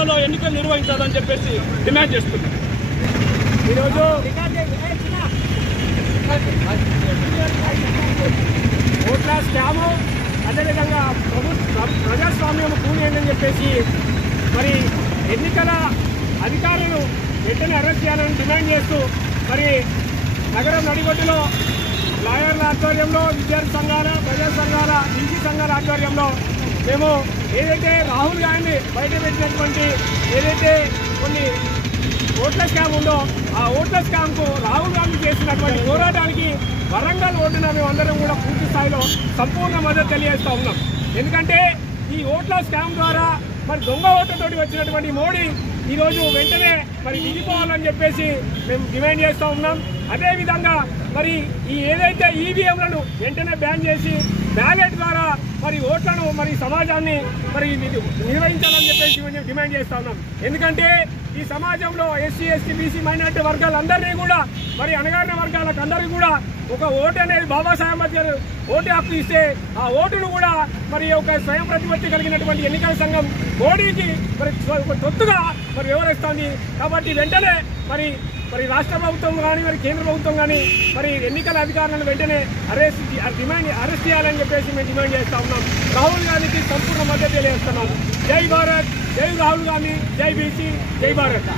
తెలంగాణలో ఎన్నికలు నిర్వహించాలని చెప్పేసి డిమాండ్ చేస్తున్నాం. ఈరోజు ఓట్ల స్కాము, అదేవిధంగా ప్రజాస్వామ్యం కూనేందని చెప్పేసి మరి ఎన్నికల అధికారులను వెంటనే అరెస్ట్ చేయాలని డిమాండ్ చేస్తూ మరి నగరం నడిగొడ్డులో లాయర్ల ఆధ్వర్యంలో, విద్యార్థి సంఘాల, ప్రజా సంఘాల, బీసీ సంఘాల ఆధ్వర్యంలో మేము ఏదైతే రాహుల్ గాంధీ బయట పెట్టినటువంటి ఏదైతే కొన్ని ఓట్ల స్కామ్ ఉందో ఆ ఓట్ల స్కామ్కు రాహుల్ గాంధీ చేసినటువంటి పోరాటానికి వరంగల్ ఓటున మేమందరం కూడా పూర్తి స్థాయిలో సంపూర్ణ మద్దతు తెలియజేస్తూ ఉన్నాం. ఎందుకంటే ఈ ఓట్ల స్కామ్ ద్వారా మరి దొంగ ఓట్లతోటి వచ్చినటువంటి మోడీ ఈరోజు వెంటనే మరి దిగిపోవాలని చెప్పేసి మేము డిమాండ్ చేస్తూ ఉన్నాం. అదేవిధంగా మరి ఈ ఏదైతే ఈవీఎంలను వెంటనే బ్యాన్ చేసి బ్యాలెట్ ద్వారా మరి ఓట్లను మరి సమాజాన్ని మరి నిర్వహించాలని చెప్పేసి మేము డిమాండ్ చేస్తూ ఉన్నాం. ఎందుకంటే ఈ సమాజంలో ఎస్సీ, ఎస్టీ, బీసీ, మైనార్టీ వర్గాలందరినీ కూడా మరి అణగారిన వర్గాలకు అందరికీ కూడా ఒక ఓటు అనేది బాబాసాహెబ్ అంబేద్కర్ ఓటు హక్కు ఇస్తే ఆ ఓటును కూడా మరి ఒక స్వయం ప్రతిపత్తి కలిగినటువంటి ఎన్నికల సంఘం మోడీకి మరి తొత్తుగా మరి వివరిస్తోంది. కాబట్టి వెంటనే మరి రాష్ట్ర ప్రభుత్వం కానీ మరి కేంద్ర ప్రభుత్వం కానీ మరి ఎన్నికల అధికారులను వెంటనే అరెస్ట్ చేయాలని చెప్పేసి మేము డిమాండ్ చేస్తా ఉన్నాం. రాహుల్ గాంధీకి సంపూర్ణ మద్దతు తెలియజేస్తున్నాం. జై భారత్, జై రాహుల్ గాంధీ, జై బీసీ, జై భారత్.